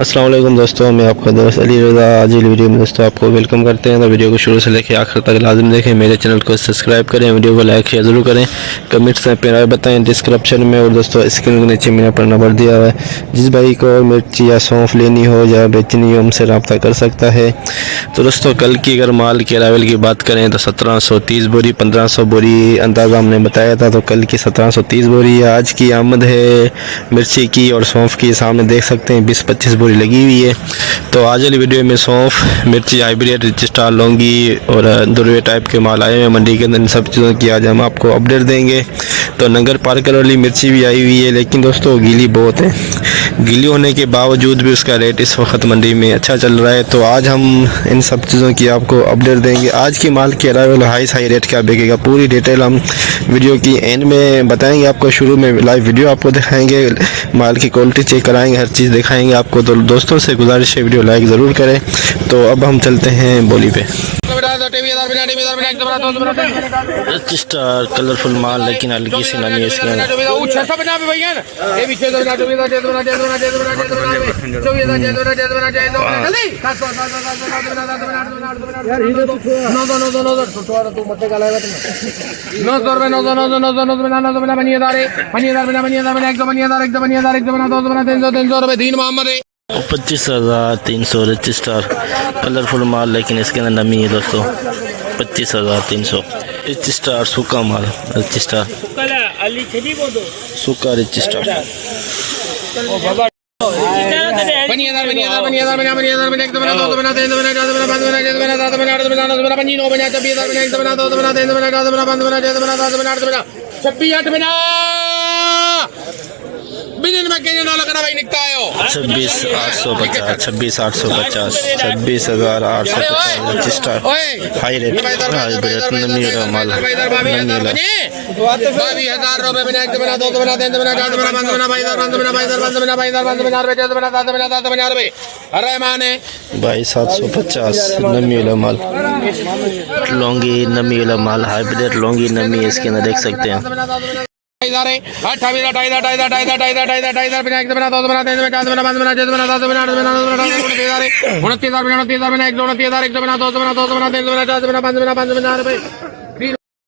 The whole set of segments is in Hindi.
अस्सलाम वालेकुम दोस्तों, मैं आपका दोस्त अली रज़ा। आज की वीडियो में दोस्तों आपको वेलकम करते हैं। तो वीडियो को शुरू से लेकर आखिर तक लाजिम देखें। मेरे चैनल को सब्सक्राइब करें, वीडियो को लाइक शेयर ज़रूर करें, कमेंट्स में अपनी राय बताएं डिस्क्रिप्शन में। और दोस्तों स्क्रीन के नीचे मैंने अपना नंबर दिया हुआ है, जिस भाई को मिर्ची या सौंफ लेनी हो या बेचनी हो हमसे रब्ता कर सकता है। तो दोस्तों कल की अगर माल के अरावल की बात करें तो 1730 बोरी 1500 बोरी अंदाज़ा हमने बताया था। तो कल की 1730 बोरी है। आज की आमद है मिर्ची की और सौंफ की, सामने देख सकते हैं 20-25 बोरी लगी हुई है। तो आज वाली वीडियो में सौंफ, मिर्ची, हाइब्रिड, रजिस्ट्रार, लौंगी और दुर्वे टाइप के माल आए हैं मंडी के अंदर। इन सब चीज़ों की आज हम आपको अपडेट देंगे। तो नंगर पार्कर वाली मिर्ची भी आई हुई है, लेकिन दोस्तों गीली बहुत है। गीली होने के बावजूद भी उसका रेट इस वक्त मंडी में अच्छा चल रहा है। तो आज हम इन सब चीज़ों की आपको अपडेट देंगे। आज की माल के अरावल हाई रेट क्या बिकेगा, पूरी डिटेल हम वीडियो की एंड में बताएंगे आपको। शुरू में लाइव वीडियो आपको दिखाएंगे, माल की क्वालिटी चेक कराएंगे, हर चीज़ दिखाएंगे आपको। तो दोस्तों से गुजारिश है वीडियो लाइक ज़रूर करें। तो अब हम चलते हैं बोली पे। स्टार कलरफुल माल, लेकिन हल्की सी नमी इसके अंदर। 25,300 रजिस्टार कलरफुल माल, लेकिन इसके अंदर नमी है दोस्तों। 25,300 रजिस्टार सूखा माल, रजिस्टार सूखा रजिस्टार। छब्बीस 850, 26,850, 26,850 रजिस्टर हाई रेट नमी वाला माल, नमी वाला 22,750 नमी वाला माल। लौंगी नमी वाला माल, हाइब्रिड लौंगी नमी इसके अंदर देख सकते हैं।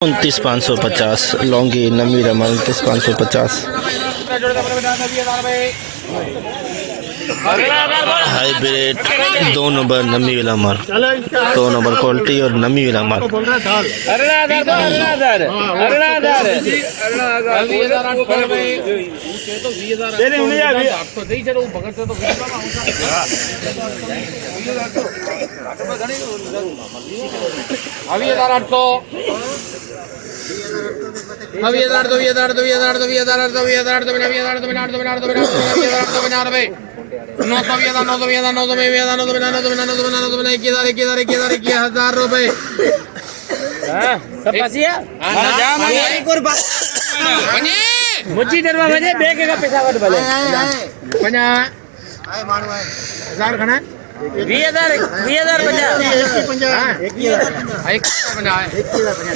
₹29,550 लौंगी नमी रमल, 29,550 हाइब्रिड 2 नंबर नमी वाला माल, 2 नंबर क्वालिटी और नमी वाला माल। मुझी दरवा बजे बेग का पैसा वट भले पन्या हजार खना 20,000 बजा 1,000 बना 1,000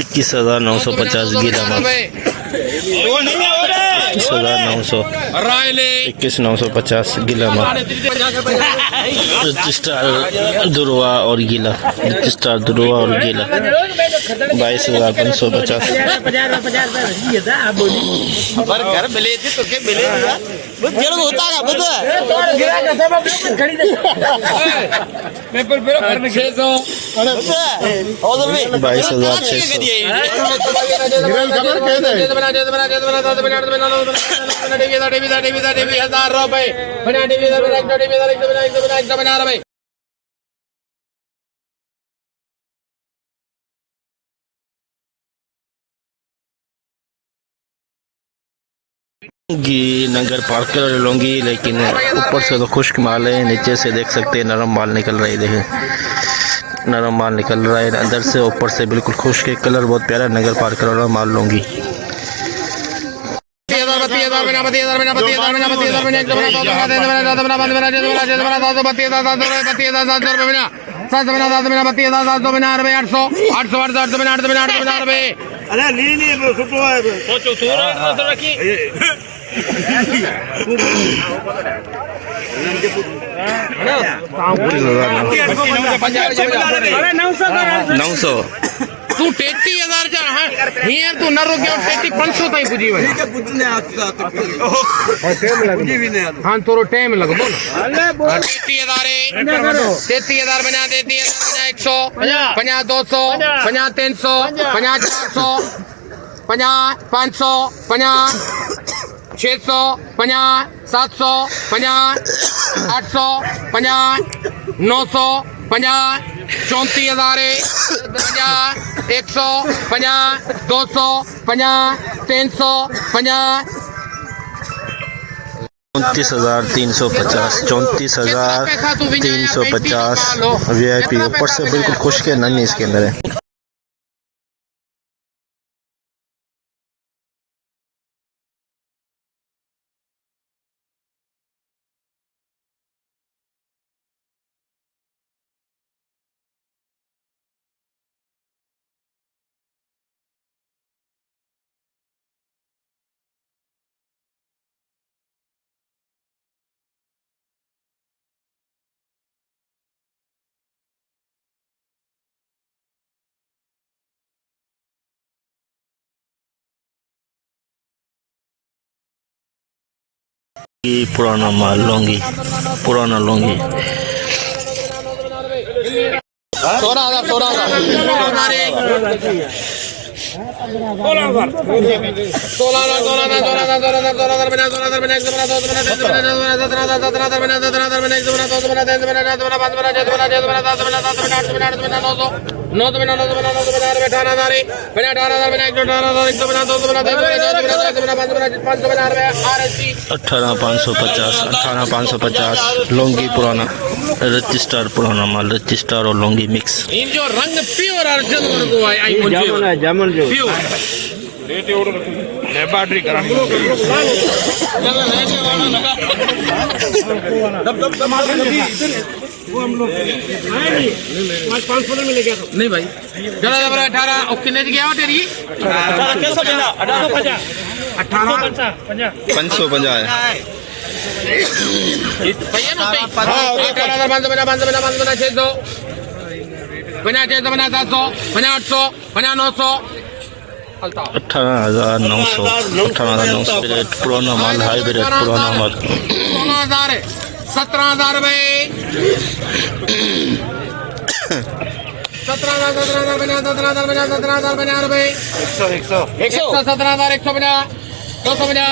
₹21,950 गीला माल, 21,950 गीला माल। रजिस्ट्रार दुरवा और गीला, रजिस्ट्रार दुरवा और गीला 22,550। ₹22,600। लुंगी नगर पार्कर और लुंगी, लेकिन ऊपर से तो खुश्क माल है, नीचे से देख सकते हैं नरम माल निकल रहा है। देखें नरम माल निकल रहा है अंदर से, ऊपर से बिल्कुल खुश्क है। कलर बहुत प्यारा है नगर पार्कर वाला माल लुंगी। अरे 900 तू 33,000 हींअर तू न रुकियो 33,500 ताईं पुॼी वञ। हाँ थोरो टाइम लॻंदो न। 33,000 बना 100 50 200 50 300 50 400 50 500 50 600 50 700 50 800 50 900 50 34,000 50 100 50 200 50 300 50 34,350 34,350 VIP। ऊपर से बिल्कुल खुश्क है, नमी इसके अंदर है। ये पुराना माल लुंगी, पुराना लुंगी 18,550 लुंगी पुराना रजिस्टर, पुराना माल रजिस्टर और लुंगी मिक्स। जो रंग प्योर अर्जुन को आई जामन जो प्योर लेबॉरेटरी करा नहीं भाई जरा 18 और कितने की गया तेरी 550 है। बना 700 बना 800 बना 900 18,900 पुराना माल हाइब्रिड पुराना माल 16,000 17,000 रुपए 17,000 बना 17,000 बना रुपए 100 17,000 150 200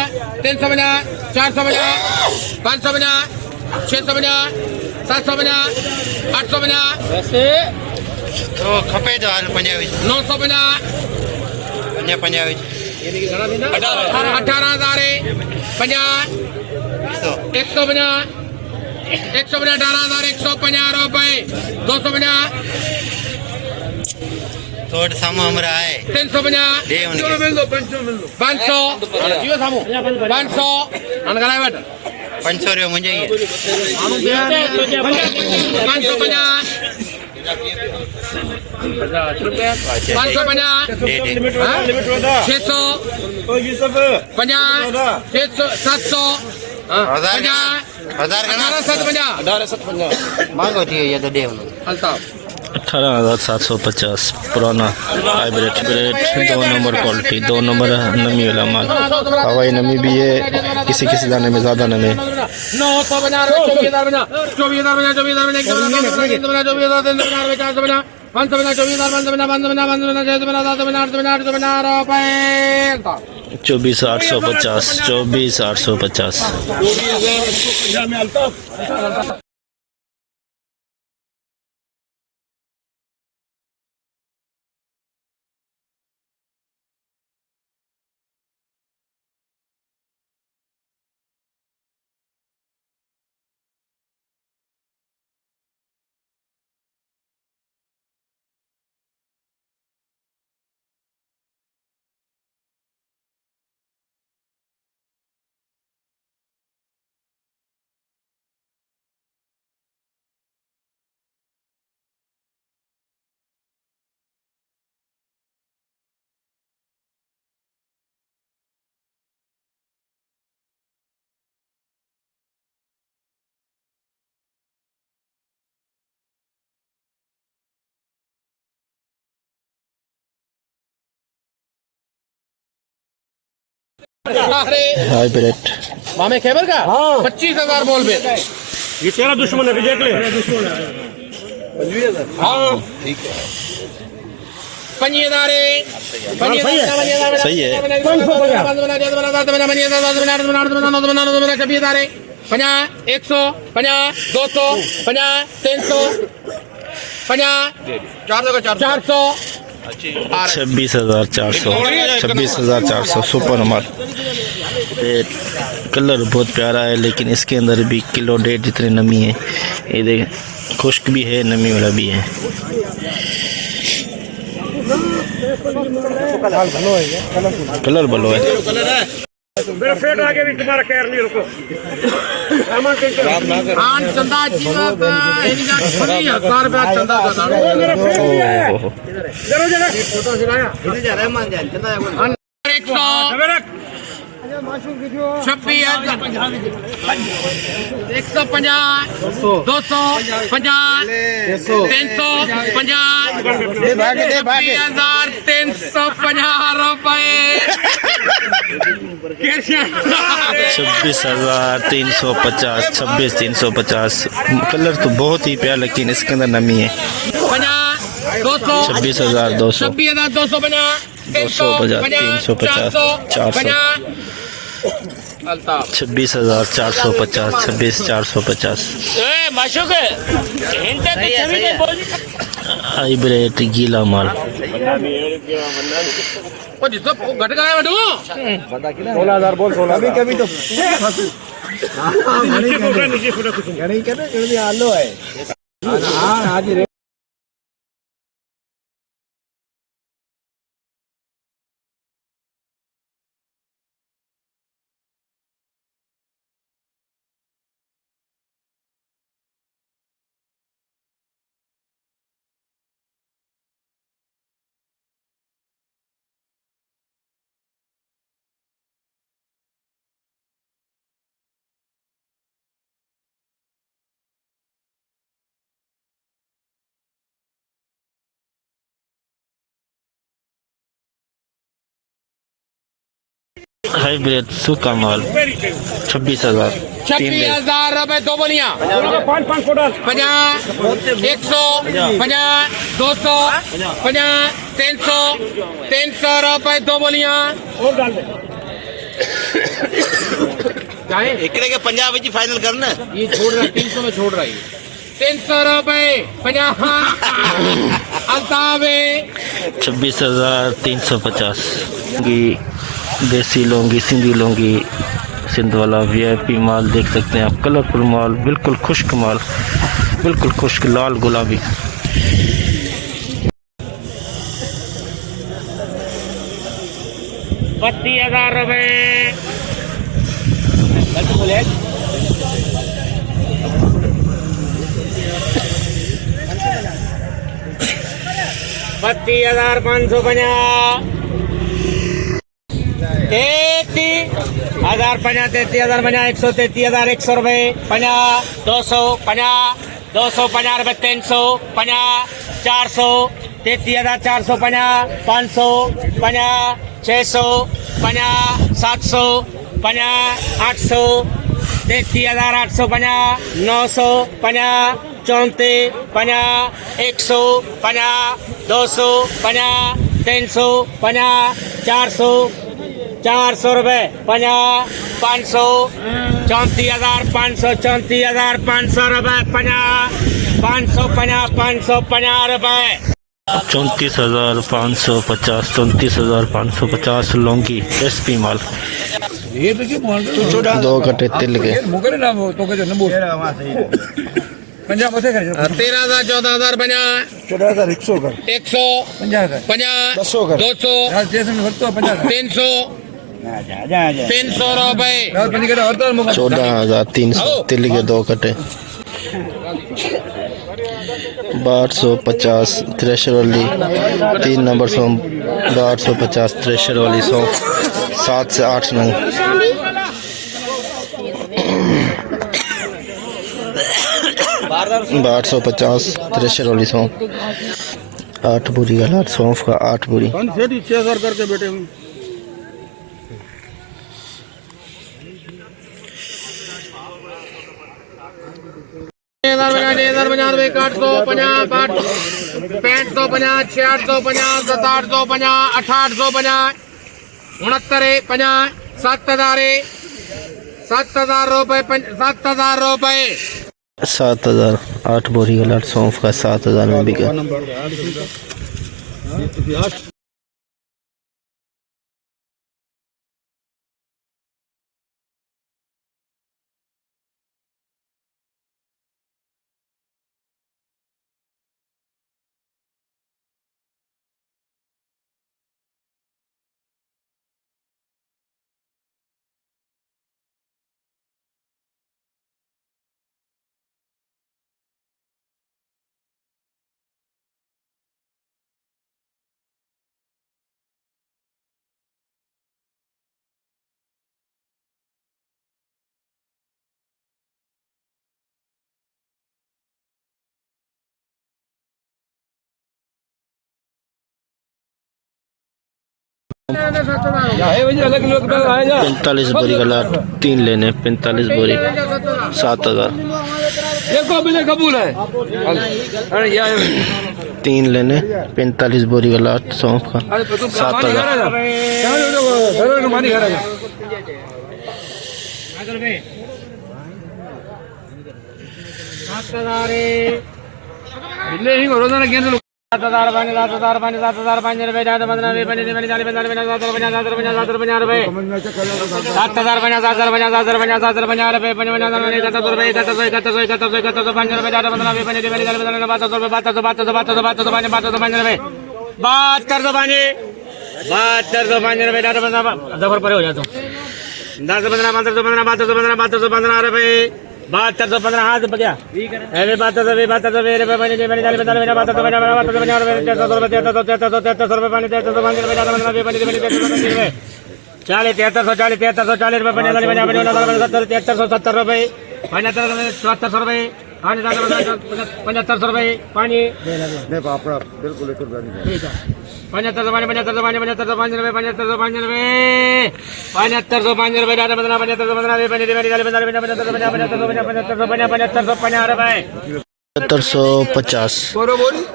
300 400 500 600 700 800 तो खपे तो हाल 900 50 18,000 50 150 18,000 150 रुपए 250 थोड़ा सामू हमरा है 350 दे उनके 500 जियो सामू 500 अनगलाय बट 500 रुपये मुझे ही है 550 दे 600 50 700 हजार का 18,750 मांगो थी ये तो दे उन्होंने 18,750 पुराना हाइब्रिड 2 नंबर क्वालिटी 2 नंबर नमी वाला माल। हवाई नमी भी है, किसी किसी दाने में ज़्यादा नमी। 900 बना 24,000 बना 24,000 बना 24,000 बना 24,000 500 बना 24,000 500 बना 600 बना 7 बना 800 बना रुपए 24,850 24,850। हाइब्रिड मामे खेबर का 25,000 बोल बे। ये तेरा दुश्मन है, देख ले। हाँ ठीक है। 5,000 सही है। 100, 50, 200, 50, 300, 50, 400, 26,400 26,400 सुपर माल। ये कलर बहुत प्यारा है, लेकिन इसके अंदर भी किलो 1.5 जितनी नमी है। ये देखें, खुश्क भी है, नमी वाला भी है। कलर भलो है। मेरा पेट आगे भी तुम्हारा खैर नहीं, रुको। चंदा चंदा ओहो, छब्बीस 150, 250, 350 रुपए। 26,350 26,350 कलर तो बहुत ही प्यारा, लेकिन इसके अंदर नमी है। 26,200 26,250, 350 400 26,450 26,450 हाइब्रिड गीला माल। जिसको घट गया बटू 16,000 बोल। 16 कभी तो हाइब्रिड सूखा माल 26,000 26,000 रुपए दो बोलियां। 5 फोटो 50, 100, 50, 200, 50, 300 रुपए दो बोलियां। और डाल दे। इकड़े के पंजाब जी फाइनल करना। ये छोड़ रहा है 300 में छोड़ रहा है 300 रुपए 50 अल्तावे 26,350 की देसी लौंगी, सिंधी लौंगी, सिंध वाला VIP माल देख सकते हैं आप। कलरफुल माल, बिल्कुल खुश्क माल, बिल्कुल खुश्क लाल गुलाबी। 32,000 रुपए 32,550 33,050 133,000 100 रुपए 50 250 250 रुपए 350 400 33,450 500 600 700 800 33,850 900 34 100 200 300 400 रुपए 500 34,500 34,500 रुपए 550 रुपए 34,550 34,550 लौंगी SP माल। दो कट्टे तिल के 13,000 14,000 14,000 100 50 200 300 रुपए 14,300 तिल के दो कट्टे 850 थ्रेशर वाली 3 नंबर सौंफ 850 थ्रेशर वाली सौंफ 7 से 8 नंग 850 थ्रेशर वाली सौंफ 8 बोरी का 8 सौंफ का 8 बोरी। 6,000 करके बेटे 6,050, 6,050, 850, 6550, 6650, 6750, 6850, 6950, 7,000 रुपए, 7,000 रुपए। 7,000 8 बोरी का लाट सौंफ का 7,000 में बिका। अलग 45 बोरी का लाट 3 लेने, 45 बोरी 7,000। देखो बिले कबूल है। अरे यार 3 लेने 45 बोरी का लाट सौंफ का 7,000। मानी घर बिल्ले ही रोजाना गेंद 7,000 5 7,000 5 7,000 5 रुपए 15 20 25 40 50 50 50 50 रुपए 7,000 5 7,000 5 7,000 5 7,000 50 रुपए 55 रुपए 71 रुपए 71 5 रुपए 15 20 25 40 50 52 रुपए 72 रुपए 72 रुपए 10 पर हो जाता 10 15 15 रुपए 7215 हाथ बजा अरे 72 रुपए 75 रुपए पानी बिल्कुल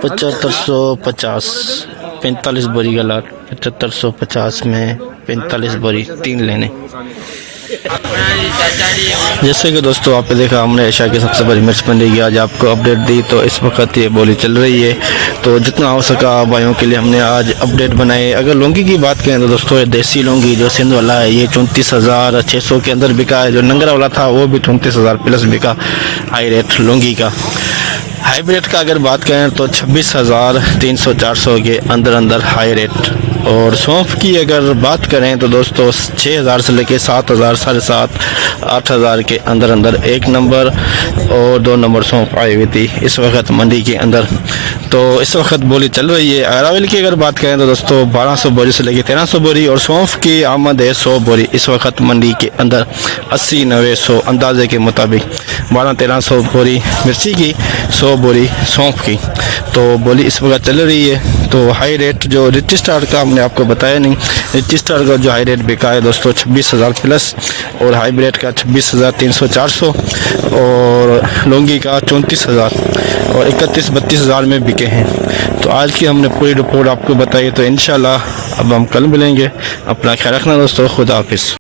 7550 45 बोरी का लाट 7550 में 45 बोरी 3 लेने। जैसे कि दोस्तों आपने देखा हमने एशिया की सबसे बड़ी मिर्च मंडी की आज आपको अपडेट दी, तो इस वक्त ये बोली चल रही है, तो जितना हो सका भाइयों के लिए हमने आज अपडेट बनाए। अगर लौंगी की बात करें तो दोस्तों ये देसी लौंगी जो सिंध वाला है ये 34,600 के अंदर बिका है। जो नंगरा वाला था वो भी 34,000 प्लस बिका हाई रेट लौंगी का। हाइब्रिड का अगर बात करें तो 26,300-400 के अंदर हाई रेट। और सौंफ की अगर बात करें तो दोस्तों 6,000 से लेके 7,000 7,500 8,000 के अंदर 1 नंबर और 2 नंबर सौंफ आई हुई थी इस वक्त मंडी के अंदर। तो इस वक्त बोली चल रही है। अरावल की अगर बात करें तो दोस्तों 1200 बोरी से लेके 1300 बोरी और सौंफ की आमद है 100 बोरी इस वक्त मंडी के अंदर 80-90-100 अंदाजे के मुताबिक 1200-1300 बोरी मिर्ची की 100 बोरी सौंफ की। तो बोली इस वक्त चल रही है। तो हाई रेट जो रिच स्टार का हमने आपको बताया नहीं, रिच स्टार का जो हाई रेट बिका है दोस्तों 26,000 प्लस और हाइब्रिड का 26,300-400 और लौंगी का 34,000 और 31-32,000 में बिके हैं। तो आज की हमने पूरी रिपोर्ट आपको बताई। तो इंशाल्लाह अब हम कल मिलेंगे। अपना ख्याल रखना दोस्तों, खुदा हाफिज़।